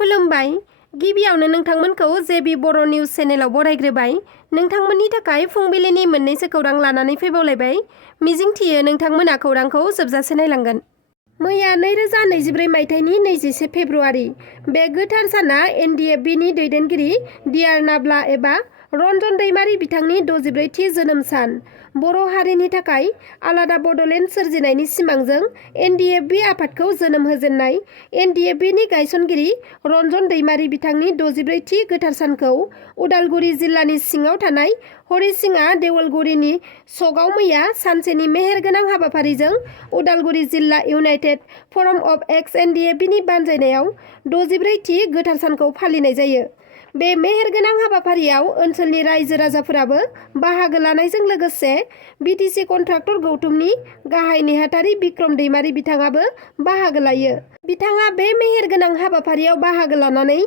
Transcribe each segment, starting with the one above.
खुलुमबाय। गिबियावनो नोंथांमोनखौ JB Boro news चेनेलाव बरायग्रोबाय। नोंथांमोननि थाखाय फुंबिलिनि मोननैसो खौरां लानानै फैबावलायबाय। मिजिंथियो नोंथांमोना खौरांखौ जोबजासे नायलांगोन। मैया 2024 मायथाइनि 21 फेब्रुआरि बे गोथार साना NDFB नि दैदेनगिरि डियारनाब्ला एबा रन्जन दैमारी बिथांनि 64थि जोनोम सान। बर' हारिनि थाखाय आलादा बड'लेण्ड सोरजिनायनि सिमांजों NDFB आफादखौ जोनोम होजेननाय NDFB नि गायसनगिरि रन्जन दैमारी बिथांनि 64थि गोथार सानखौ उदालगुरि जिल्लानि सिङाव थानाय हरिसिङा देवलगुरिनि सकआव मैया सानसेनि मेहेरगोनां हाबाफारिजों उदालगुरि जिल्ला इउनाइटेड फराम अफ एक्स NDFB नि बानजायनायाव 64थि गोथार सानखौ फालिनाय जायो। बे मेहेरगोनां हाबाफारियाव ओनसोलनि रायजो राजाफोराबो बाहागो लानायजों लोगोसे BTC कन्ट्राक्टर गौथुमनि गाहाय नेहाथारि बिक्रम दैमारी बिथाङाबो बाहागो लायो। बिथाङा बे मेहेरगोनां हाबाफारियाव बाहागो लानानै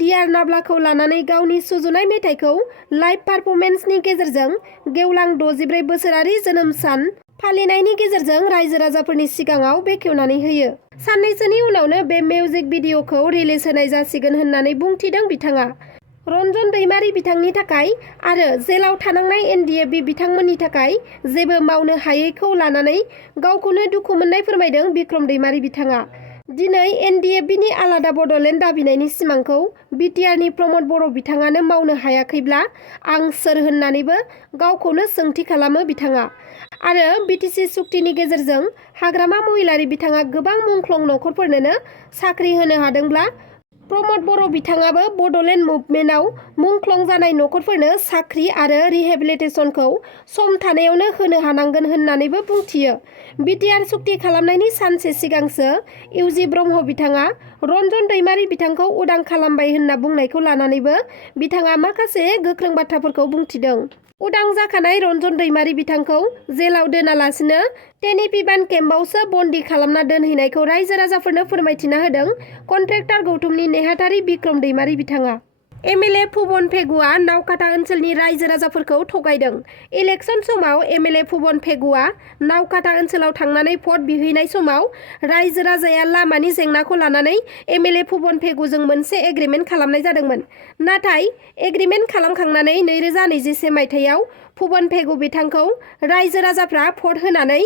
डियारनाब्लाखौ लानानै गावनि सुजुनाय मेथाइखौ लाइभ पारफर्मेन्सनि गेजेरजों गेवलां 64 बोसोरारि जोनोम सान फालिनायनि गेजेरजों रायजो राजाफोरनि सिगाङाव बेखेवनानै होयो। साननैसोनि उनावनो बे मिउजिक भिडिअ'खौ रिलिज होनाय जासिगोन होननानै बुंथिदों बिथाङा। रन्जन दैमारी बिथांनि थाखाय आरो जेलाव थानांनाय NDFB बिथांमोननि थाखाय जेबो मावनो हायैखौ लानानै गावखौनो दुखु मोननाय फोरमायदों बिक्रम दैमारी बिथाङा। दिनै NDFB नि आलादा बड'लेण्ड दाबिनायनि सिमांखौ BTR नि प्रमद बर' बिथाङानो मावनो हायाखैब्ला आं सोर होननानैबो गावखौनो सोंथि खालामो बिथाङा। आरो BTC सुक्तिनि गेजेरजों हाग्रामा महिलारि बिथाङा गोबां मुंख्लं नखरफोरनोनो साख्रि होनो हादोंब्ला प्रमद बर' बिथाङाबो बड'लेण्ड मुभमेन्टआव मुंख्लं जानाय नखरफोरनो साख्रि आरो रिहेबिलिटेसनखौ सम थानायावनो होनो हानांगोन होननानैबो बुंथियो। BTR सुक्ति खालामनायनि सानसे सिगांसो UG ब्रह्म बिथाङा रन्जन दैमारी बिथांखौ उदां खालामबाय होनना बुंनायखौ लानानैबो बिथाङा माखासे गोख्रों बाथ्राफोरखौ बुंथिदों। उदां जाखानाय रन्जन दैमारी बिथांखौ जेलाव दोनालासिनो तेनिपिबान केम्पआवसो बन्दी खालामना दोनहैनायखौ रायजो राजाफोरनो फोरमायथिना होदों कन्ट्रेक्टर गौथुमनि नेहाथारि बिक्रम दैमारी बिथाङा। MLA भुबन पेगुआ नावकाटा ओनसोलनि रायजो राजाफोरखौ थगायदों। इलेक्सन समाव MLA भुबन पेगुआ नावकाटा ओनसोलाव थांनानै भट बिहैनाय समाव रायजो राजाया लामानि जेंनाखौ लानानै MLA भुबन पेगुजों मोनसे एग्रिमेन्ट खालामनाय जादोंमोन। नाथाय एग्रिमेन्ट खालामखांनानै 2021 मायथाइयाव भुबन पेगु बिथांखौ रायजो राजाफ्रा भट होनानै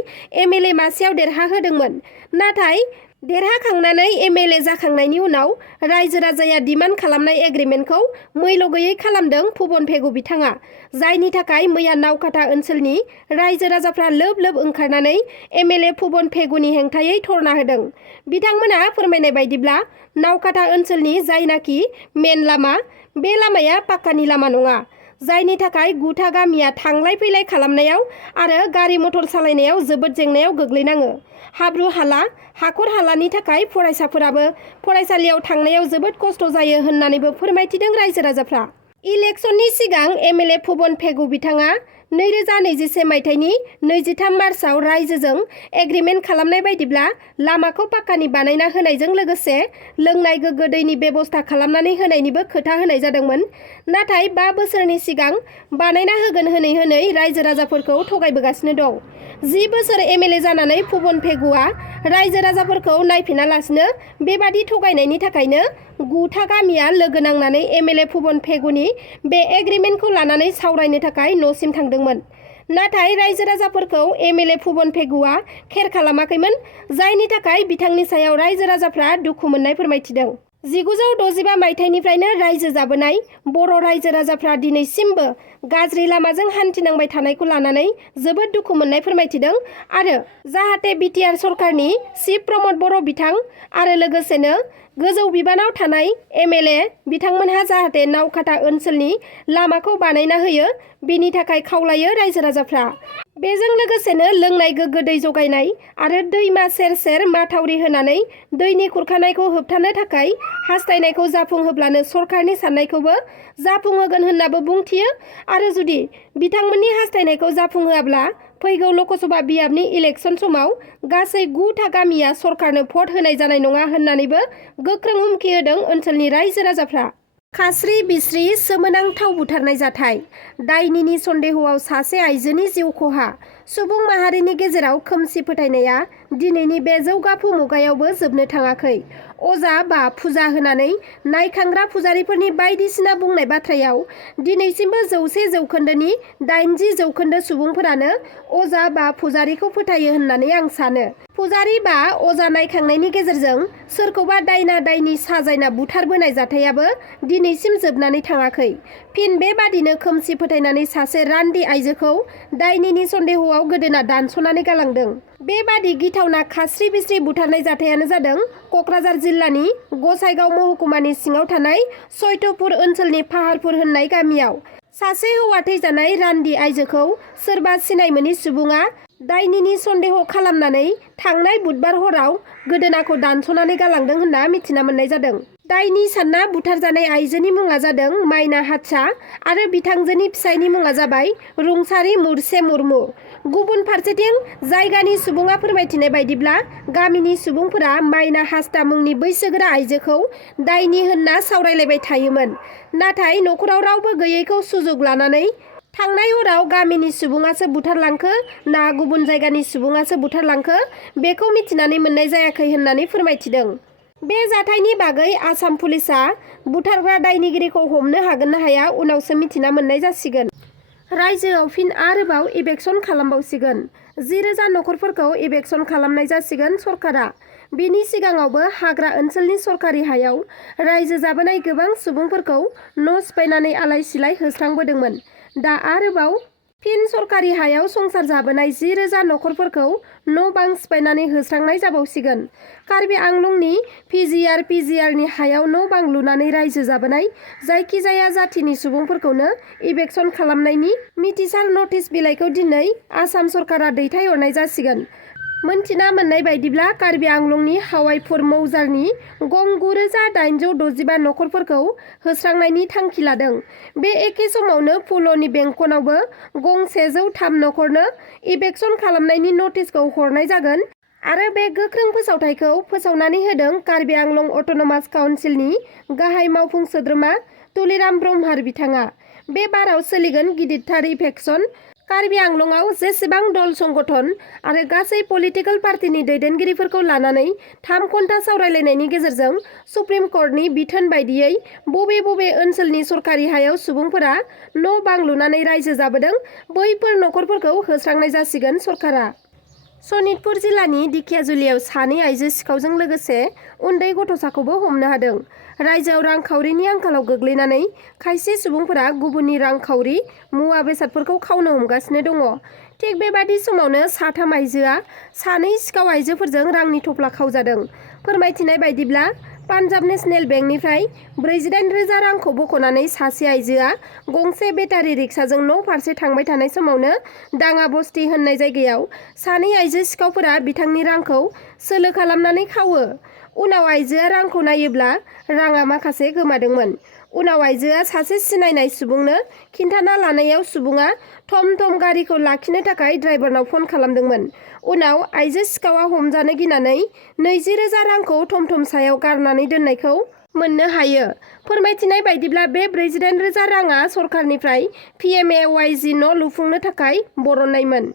MLA मासियाव देरहाहोदोंमोन। नाथाय देरहाखांनानै MLA जाखांनायनि उनाव रायजो राजाया डिमान्ड खालामनाय एग्रिमेन्टखौ मैल' गैयै खालामदों भुबन पेगु बिथाङा। जायनि थाखाय मैया नावकाटा ओनसोलनि रायजो राजाफ्रा लोब लोब ओंखारनानै MLA भुबन पेगुनि हेंथायै धरना होदों। बिथांमोना फोरमायनाय बायदिब्ला नावकाटा ओनसोलनि जायनाखि मेन लामा बे लामाया पाक्कानि लामा नङा। जायनि थाखाय गुथा गामिया थांलाय फैलाय खालामनायाव आरो गारि मटर सालायनायाव जोबोद जेंनायाव गोग्लैनाङो। हाब्रु हाला हाखर हालानि थाखाय फरायसाफोराबो फरायसालियाव थांनायाव जोबोद खस्थ' जायो होननानैबो फोरमायथिदों रायजो राजाफ्रा। इलेक्सननि सिगां MLA भुबन पेगु बिथाङा 2021 मायथाइनि 23 मार्चआव रायजोजों एग्रिमेन्ट खालामनाय बायदिब्ला लामाखौ पाक्कानि बानायना होनायजों लोगोसे लोंनाय गोग्गो दैनि बेबस्था खालामनानै होनायनिबो खोथा होनाय जादोंमोन। नाथाय 5 बोसोरनि सिगां बानायना होगोन होनै होनै रायजो राजाफोरखौ थगायबोगासिनो दं। 10 बोसोर MLA जानानै भुबन पेगुआ रायजो राजाफोरखौ नायफिनालासिनो बेबादि थगायनायनि थाखायनो गुथा गामिया लोगो नांनानै MLA भुबन पेगुनि बे एग्रिमेन्टखौ लानानै सावरायनो थाखाय न'सिम थांदोंमोन। नाथाय रायजो राजाफोरखौ MLA भुबन पेगुआ खेर खालामाखैमोन। जायनि थाखाय बिथांनि सायाव रायजो राजाफ्रा दुखु मोननाय फोरमायथिदों। 1965 मायथाइनिफ्रायनो रायजो जाबोनाय बर' रायजो राजाफ्रा दिनैसिमबो गाज्रि लामाजों हान्थिनांबाय थानायखौ लानानै जोबोद दुखु मोननाय फोरमायथिदों आरो जाहाथे BTR सरकारनि चिफ प्रमद बर' बिथां आरो लोगोसेनो गोजौ बिबानाव थानाय MLA बिथांमोनहा जाहाथे नावकाटा ओनसोलनि लामाखौ बानायना होयो बेनि थाखाय खावलायो रायजो राजाफ्रा। बेजों लोगोसेनो लोंनाय गोग्गो दै जगायनाय आरो दैमा सेर सेर माथावरि होनानै दैनि खुरखानायखौ होबथानो थाखाय हास्थायनायखौ जाफुंहोब्लानो सरकारनि साननायखौबो जाफुंहोगोन होननाबो बुंथियो आरो जुदि बिथांमोननि हास्थायनायखौ जाफुंहोआब्ला फैगौ लकसभा बियाबनि इलेक्सन समाव गासै 9था गामिया सरकारनो भट होनाय जानाय नङा होननानैबो गोख्रों हुमखि होदों ओनसोलनि रायजो राजाफ्रा। खास्रि बिस्रि सोमोनांथाव बुथारनाय जाथाय। दायनिनि सन्देहआव सासे आइजोनि जिउ खहा। सुबुं माहारिनि गेजेराव खोमसि फोथायनाया दिनैनि बे जौगाफु मुगायावबो जोबनो थाङाखै। अजा बा फुजा होनानै नायखांग्रा फुजारिफोरनि बायदिसिना बुंनाय बाथ्रायाव दिनैसिमबो 100% 80% सुबुंफोरानो अजा बा फुजारिखौ फोथायो होननानै आं सानो। फुजारि बा अजा नायखांनायनि गेजेरजों सोरखौबा दायना दायनि साजायना बुथारबोनाय जाथायाबो दिनैसिम जोबनानै थाङाखै। फिन बेबादिनो खोमसि फोथायनानै सासे रान्दि आइजोखौ दायनिनि सन्देहआव गोदोना दानस'नानै गालांदों। बेबादि गिथावना खास्रि बिस्रि बुथारनाय जाथायानो जादों क'क्राझार जिल्लानि गसाइगाव महकुमानि सिङाव थानाय सयतपुर ओनसोलनि फाहारपुर होननाय गामियाव। सासे हौवा थैजानाय रान्दि आइजोखौ सोरबा सिनाय मोनि सुबुङा दायनिनि सन्देह खालामनानै थांनाय बुधबार हराव गोदोनाखौ दानस'नानै गालांदों होनना मिथिना मोननाय जादों। दायनि सानना बुथारजानाय आइजोनि मुङा जादों माइना हादसा आरो बिथांजोनि फिसायनि मुङा जाबाय रुंसारि मुरसे मुर्मु। गुबुन फारसेथिं जायगानि सुबुङा फोरमायथिनाय बायदिब्ला गामिनि सुबुंफोरा माइना हास्ता मुंनि बैसोगोरा आइजोखौ दायनि होनना सावरायलायबाय थायोमोन। नाथाय न'खराव रावबो गैयैखौ सुजुग लानानै थांनाय हराव गामिनि सुबुङासो बुथारलांखो ना गुबुन जायगानि सुबुङासो बुथारलांखो बेखौ मिथिनानै मोननाय जायाखै होननानै फोरमायथिदों। बे जाथायनि बागै आसाम पुलिसआ बुथारग्रा दायनिगिरिखौ हमनो हागोन ना हाया उनावसो मिथिना मोननाय जासिगोन। रायजोआव फिन आरोबाव इभेक्सन खालामबावसिगोन। 10,000 नखरफोरखौ इभेक्सन खालामनाय जासिगोन सरकारा। बिनि सिगाङावबो हाग्रा ओनसोलनि सरकारि हायाव रायजो जाबोनाय गोबां सुबुंफोरखौ न' सिफायनानै आलाय सिलाय होस्रांबोदोंमोन। दा आरोबाव फिन सरकारि हायाव संसार जाबोनाय 10,000 नखरफोरखौ न' बां सिफायनानै होस्रांनाय जाबावसिगोन। कार्बि आंलंनि पिजिआरनि हायाव न' बां लुनानै रायजो जाबोनाय जायखिजाया जाथिनि सुबुंफोरखौनो इभेक्सन खालामनायनि मिथिसार नटिस बिलाइखौ दिनै आसाम सरकारा दैथायहरनाय जासिगोन। मोनथिना मोननाय बायदिब्ला कार्बि आंलंनि हावाइपुर मौजारनि गं 9,865 नखरफोरखौ होस्रांनायनि थांखि लादों। बे एखे समावनो फुल'नि बेंखनावबो गं 103 नखरनो इभेक्सन खालामनायनि नटिसखौ हरनाय जागोन आरो बे गोख्रों फोसावथायखौ फोसावनानै होदों कार्बि आंलं अट'नमास काउन्सिलनि गाहाय मावफुं सोद्रोमा तुलिराम ब्रह्मार बिथाङा। बे बाराव सोलिगोन गिदिरथार इभेक्सन। कार्बि आंलंआव जेसेबां दल संगठन आरो गासै पलिटिकेल पार्टिनि दैदेनगिरिफोरखौ लानानै 3 घन्टा सावरायलायनायनि गेजेरजों सुप्रिम कर्टनि बिथोन बायदियै बबे बबे ओनसोलनि सरकारि हायाव सुबुंफोरा न' बां लुनानै रायजो जाबोदों बैफोर नखरफोरखौ होस्रांनाय जासिगोन सरकारा। सनितपुर जिल्लानि दिखियाजुलियाव सानै आइजो सिखावजों लोगोसे उन्दै गथ'साखौबो हमनो हादों। रायजोआव रांखावरिनि आंखालाव गोग्लैनानै खायसे सुबुंफोरा गुबुननि रांखावरि मुवा बेसादफोरखौ खावनो हमगासिनो दङ। थिग बेबादि समावनो 3 आइजोआ सानै सिखाव आइजोफोरजों रांनि थफ्ला खावजादों। फोरमायथिनाय बायदिब्ला पान्जाब नेसनेल बेंकनिफ्राय 48,000 रांखौ बख'नानै सासे आइजोआ गंसे बेटारि रिक्साजों न' फारसे थांबाय थानाय समावनो दाङाबस्ति होननाय जायगायाव सानै आइजो सिखावफोरा बिथांनि रांखौ सोलो खालामनानै खावो। उनाव आइजोआ रांखौ नायोब्ला राङा माखासे गोमादोंमोन। उनाव आइजोआ सासे सिनायनाय सुबुंनो खिन्थाना लानायाव सुबुङा थम गारिखौ लाखिनो थाखाय ड्राइभारनाव फन खालामदोंमोन। उनाव आइजो सिखावआ हमजानो गिनानै 20,000 रांखौ थम सायाव गारनानै दोननायखौ मोननो हायो। फोरमायथिनाय बायदिब्ला बे 48,000 राङा सरकारनिफ्राय PMAYG न' लुफुंनो थाखाय बरननायमोन।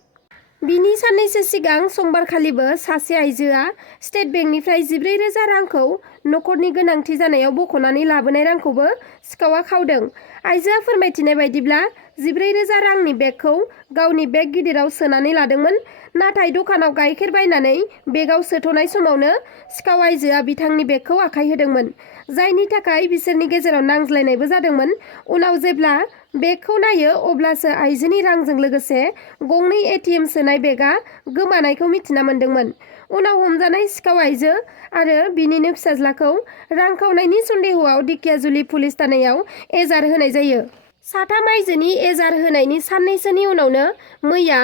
बिनि साननैसो सिगां समबारखालिबो सासे आइजोआ स्टेट बेंकनिफ्राय 14,000 रांखौ न'खरनि गोनांथि जानायाव बख'नानै लाबोनाय रांखौबो सिखावआ खावदों। आइजोआ फोरमायथिनाय बायदिब्ला 14,000 रांनि बेगखौ गावनि बेग गिदिराव सोनानै लादोंमोन। नाथाय दखानाव गाइखेर बायनानै बेगाव सोथ'नाय समावनो सिखाव आइजोआ बिथांनि बेगखौ आखाय होदोंमोन। जायनि थाखाय बिसोरनि गेजेराव नांज्लायनायबो जादोंमोन। उनाव जेब्ला बेगखौ नायो अब्लासो आइजोनि रांजों लोगोसे गंनै ATM सोनाय बेगआ गोमानायखौ मिथिना मोन्दोंमोन। उनाव हमजानाय सिखाव आइजो आरो बिनिनो फिसाज्लाखौ रां खावनायनि सन्देहआव दिखियाजुलि पुलिस थानायाव एजार होनाय जायो। 3 आइजोनि एजार होनायनि साननैसोनि उनावनो मैया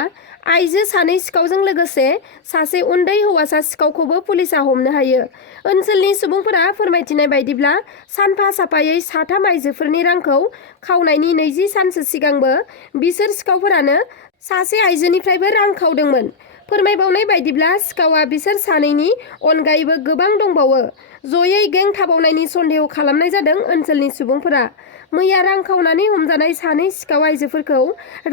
आइजो सानै सिखावजों लोगोसे सासे उन्दै हौवासा सिखावखौबो पुलिसआ हमनो हायो। ओनसोलनि सुबुंफोरा फोरमायथिनाय बायदिब्ला सानफा साफायै 3 आइजोफोरनि रांखौ खावनायनि 20 सानसो सिगांबो बिसोर सिखावफोरानो सासे आइजोनिफ्रायबो रां खावदोंमोन। फोरमायबावनाय बायदिब्ला सिखावआ बिसोर सानैनि अनगायैबो गोबां दंबावो। जयै गें थाबावनायनि सन्देह खालामनाय जादों ओनसोलनि सुबुंफोरा। मैया रां खावनानै हमजानाय सानै सिखाव आइजोफोरखौ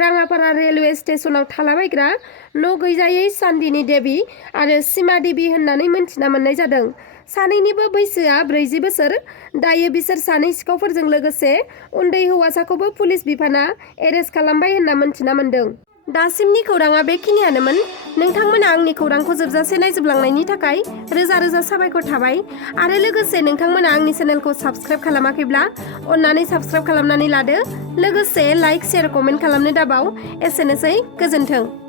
राङापारा रेलवे स्टेशनाव थालाबायग्रा न' गैजायै चान्दिनी देवी आरो सीमा देवी होननानै मोनथिना मोननाय जादों। सानैनिबो बैसोआ 40 बोसोर। दायो बिसोर सानै सिखावफोरजों लोगोसे उन्दै हौवासाखौबो पुलिस बिफाना एरेस्ट खालामबाय होनना मोनथिना मोन्दों। दासिमनि खौराङा बेखिनियानोमोन। नोंथांमोना आंनि खौरांखौ जोबजासे नायजोबलांनायनि थाखाय रोजा रोजा साबायखर थाबाय आरो लोगोसे नोंथांमोना आंनि चेनेलखौ साबस्क्राइब खालामाखैब्ला अन्नानै साबस्क्राइब खालामनानै लादो। लोगोसे लाइक, शेयार, कमेन्ट खालामनो दाबाव। एसेनोसै, गोजोन्थों।